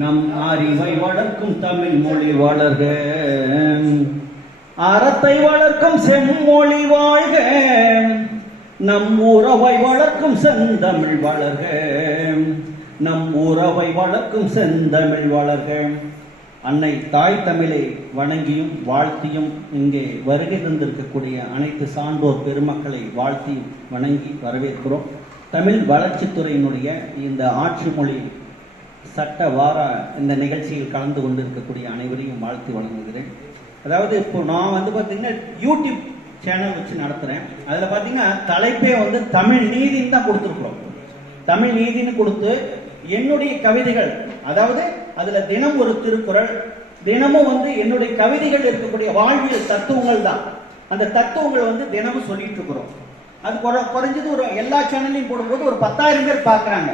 நம் அறிவை வளர்க்கும் தமிழ் மொழி வளர்க, அறத்தை வளர்க்கும் செம்மொழி வாழ்க, நம் உறவை வளர்க்கும் செந்தமிழ் வளர்க, நம் உறவை வளர்க்கும் செந்தமிழ் வளர்க. அன்னை தாய் தமிழை வணங்கியும் வாழ்த்தியும் இங்கே வருகை தந்திருக்கக்கூடிய அனைத்து சான்றோர் பெருமக்களை வாழ்த்தியும் வணங்கி வரவேற்கிறோம். தமிழ் வளர்ச்சித்துறையினுடைய இந்த ஆட்சி மொழி சட்ட வார இந்த நிகழ்ச்சியில் கலந்து கொண்டிருக்கக்கூடிய அனைவரையும் வாழ்த்து வழங்குகிறேன். அதாவது இப்போ நான் பார்த்தீங்கன்னா யூடியூப் சேனல் வச்சு நடத்துகிறேன். அதில் பார்த்தீங்கன்னா தலைப்பே தமிழ் நீதின்னு தான் கொடுத்துருக்குறோம். தமிழ் நீதின்னு கொடுத்து என்னுடைய கவிதைகள், அதாவது அதில் தினம் ஒரு திருக்குறள், தினமும் என்னுடைய கவிதைகள் இருக்கக்கூடிய வாழ்வியல் தத்துவங்கள் தான். அந்த தத்துவங்கள் தினமும் சொல்லிட்டு இருக்கிறோம். அது குறைஞ்சது ஒரு எல்லா சேனல்லையும் போடும்போது ஒரு 10,000 பேர் பார்க்குறாங்க.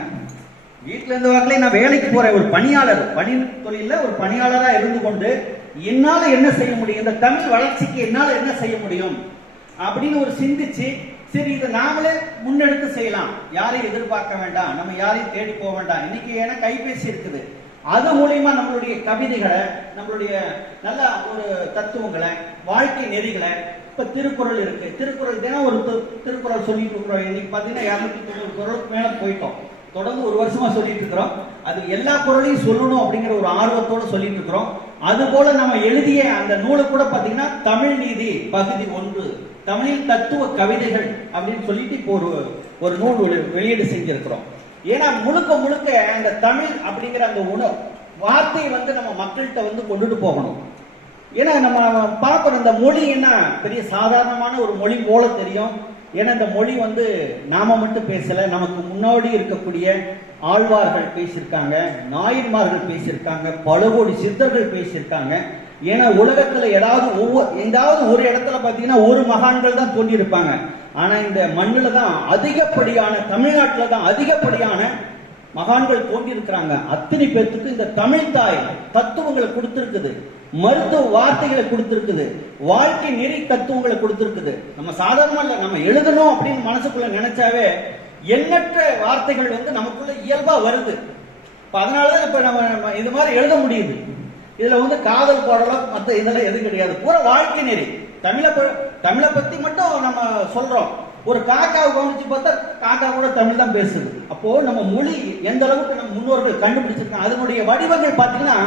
வீட்டில் இருந்து வாக்கிலே நான் வேலைக்கு போறேன், ஒரு பணியாளர், பணி தொழிலில் ஒரு பணியாளராக இருந்து கொண்டு என்னால் என்ன செய்ய முடியும், இந்த தமிழ் வளர்ச்சிக்கு என்னால் என்ன செய்ய முடியும் அப்படின்னு ஒரு சிந்திச்சு, சரி இதை நாமளே முன்னெடுத்து செய்யலாம், யாரையும் எதிர்பார்க்க வேண்டாம், நம்ம யாரையும் தேடி போக வேண்டாம். இன்னைக்கு ஏன்னா கைபேசி இருக்குது, அது மூலியமா நம்மளுடைய கவிதைகளை, நம்மளுடைய நல்ல ஒரு தத்துவங்களை, வாழ்க்கை நெறிகளை, இப்ப திருக்குறள் இருக்கு, திருக்குறள் தினம் ஒரு திருக்குறள் சொல்லிட்டு இருக்கிறோம். இன்னைக்கு பாத்தீங்கன்னா 290 குறளுக்கு மேல போயிட்டோம். தொடர்ந்து ஒரு வருஷமா சொல்லிட்டு இருக்கிறோம். அது எல்லா குறளையும் சொல்லணும் அப்படிங்கிற ஒரு ஆர்வத்தோட சொல்லிட்டு இருக்கிறோம். அது போல நம்ம எழுதிய அந்த நூலை கூட பாத்தீங்கன்னா தமிழ் நீதி பகுதி 1 தமிழில் தத்துவ கவிதைகள் அப்படின்னு சொல்லிட்டு இப்போ ஒரு நூல் வெளியீடு செஞ்சிருக்கிறோம். ஏன்னா முழுக்க முழுக்க அந்த தமிழ் அப்படிங்கிற அந்த உணர்வு வார்த்தையை நம்ம மக்கள்கிட்ட கொண்டுட்டு போகணும். ஏன்னா நம்ம பார்க்கணும், இந்த மொழி என்ன பெரிய சாதாரணமான ஒரு மொழி போல தெரியும். ஏன்னா இந்த மொழி நாம மட்டும் பேசல, நமக்கு முன்னாடி இருக்கக்கூடிய ஆழ்வார்கள் பேசியிருக்காங்க, நாயன்மார்கள் பேசியிருக்காங்க, பல கோடி சித்தர்கள் பேசியிருக்காங்க. ஏன்னா உலகத்துல எங்காவது ஒரு இடத்துல பாத்தீங்கன்னா ஒரு மகான்கள் தான் தோன்றியிருப்பாங்க. ஆனா இந்த மண்ணுல தான் அதிகப்படியான, தமிழ்நாட்டுல தான் அதிகப்படியான மகான்கள் தோன்றியிருக்கிறாங்க. அத்தனை பேர்த்துக்கு இந்த தமிழ் தாய் தத்துவங்களை கொடுத்திருக்குது, மருத்துவ வார்த்தைகளை கொடுத்திருக்குது, வாழ்க்கை நெறி தத்துவங்களை கொடுத்திருக்குது. நம்ம சாதாரணமா இல்ல, நம்ம எழுதணும் அப்படின்னு மனசுக்குள்ள நினைச்சாவே எண்ணற்ற வார்த்தைகள் நமக்குள்ள இயல்பா வருது. அதனாலதான் இப்ப நம்ம இது மாதிரி எழுத முடியுது. இதுல காதல் பாடலாம் மற்ற இதெல்லாம் எதுவும் கிடையாது, பூரா வாழ்க்கை நெறி. தமிழை பத்தி மட்டும் நம்ம சொல்றோம். ஒரு காக்காவை கவனிச்சு பார்த்தா காக்கா கூட தமிழ் தான் பேசுது. அப்போ நம்ம மொழி எந்த அளவுக்கு நம்ம முன்னோர்கள் கண்டுபிடிச்சிருக்காங்க. அதனுடைய வடிவங்கள் பாத்தீங்கன்னா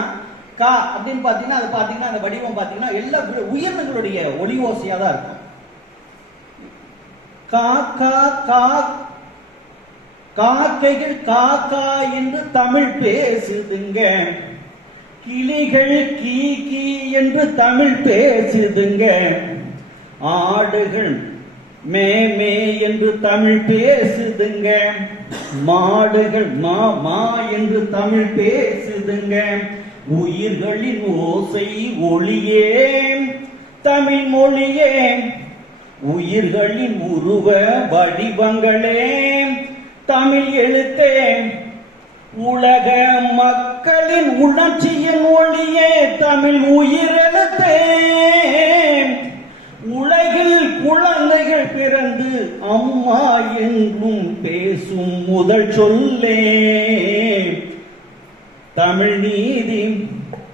கா அப்படின்னு பாத்தீங்கன்னா, அது பாத்தீங்கன்னா அந்த வடிவம் பாத்தீங்கன்னா எல்லா உயிரினங்களுடைய ஒலி ஓசையா தான் இருக்கும். காக்கா கா, காக்கைகள் காக்கா என்று தமிழ் பேசுதுங்க, கிளிகள் கீ கீ என்று தமிழ் பேசுதுங்க, ஆடுகள் மே மே என்று தமிழ் பேசுதுங்க, மாடுகள் மா மா என்று தமிழ் பேசுதுங்க, உயிர்களின் ஓசை ஒளியே தமிழ் மொழியே, உயிர்களின் உருவ வடிவங்களே தமிழ் எழுத்தே, உலக மக்களின் உணர்ச்சியின் ஒளியே தமிழ் உயிரெழுத்தே, உலகில் குழந்தைகள் பிறந்து அம்மா என்றும் பேசும் முதல் சொல்லே, தமிழ் நீதி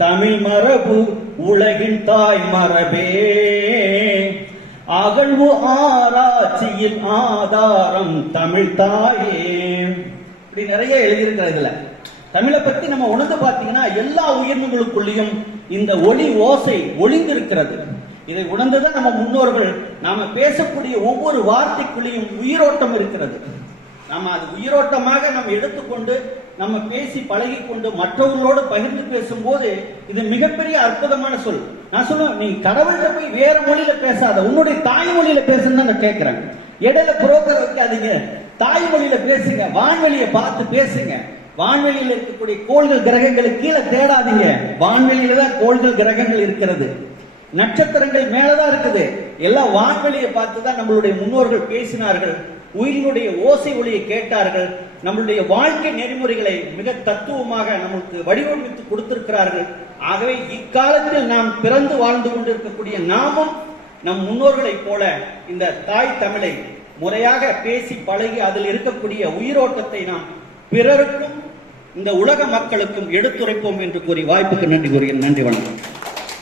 தமிழ் மரபு உலகின் தாய் மரபே, அகழ்வு ஆராய்ச்சியில் ஆதாரம் தமிழ் தாயே. இப்படி நிறைய எழுதியிருக்கிற இதுல தமிழை பத்தி நம்ம உணர்ந்து பார்த்தீங்கன்னா எல்லா உயிரினங்களுக்குள்ளேயும் இந்த ஒலி ஓசை ஒளிந்திருக்கிறது. இதை உணர்ந்துதான் நம்ம முன்னோர்கள் நாம பேசக்கூடிய ஒவ்வொரு வார்த்தைக்குள்ளேயும் உயிரோட்டம் இருக்கிறது. நம்ம அது உயிரோட்டமாக நம்ம எடுத்துக்கொண்டு நம்ம பேசி பழகி கொண்டு மற்றவங்களோடு பகிர்ந்து பேசும்போது இது மிகப்பெரிய அற்புதமான சொல். நான் சொல்லுவேன், நீ கடவுள்கிட்ட போய் வேற மொழியில பேசாத, உன்னுடைய தாய்மொழியில பேசுன்னு தான் நான் கேட்கிறேன். இடையில புரோக்கர் வைக்காதீங்க, தாய்மொழியில பேசுங்க, வான்வெளியை பார்த்து பேசுங்க. வான்வெளியில் இருக்கக்கூடிய கோள்கள் கிரகங்களுக்கு கீழே தேடாதீங்க, வான்வெளியில தான் கோள்கள் கிரகங்கள் இருக்கிறது, நட்சத்திரங்கள் மேலதான் இருக்குது. எல்லாம் வான்வெளியை பார்த்துதான் நம்மளுடைய முன்னோர்கள் பேசினார்கள், உயிரினுடைய ஓசை ஒளியை கேட்டார்கள், நம்மளுடைய வாழ்க்கை நெறிமுறைகளை மிக தத்துவமாக நமக்கு வடிவமைத்து கொடுத்திருக்கிறார்கள். ஆகவே இக்காலத்தில் நாம் பிறந்து வாழ்ந்து கொண்டிருக்கக்கூடிய நாமும் நம் முன்னோர்களைப் போல இந்த தாய் தமிழை முறையாக பேசி பழகி அதில் இருக்கக்கூடிய உயிரோட்டத்தை நாம் பிறருக்கும் இந்த உலக மக்களுக்கும் எடுத்துரைப்போம் என்று கூறி வாய்ப்புக்கு நன்றி கூறுகிறேன். நன்றி, வணக்கம்.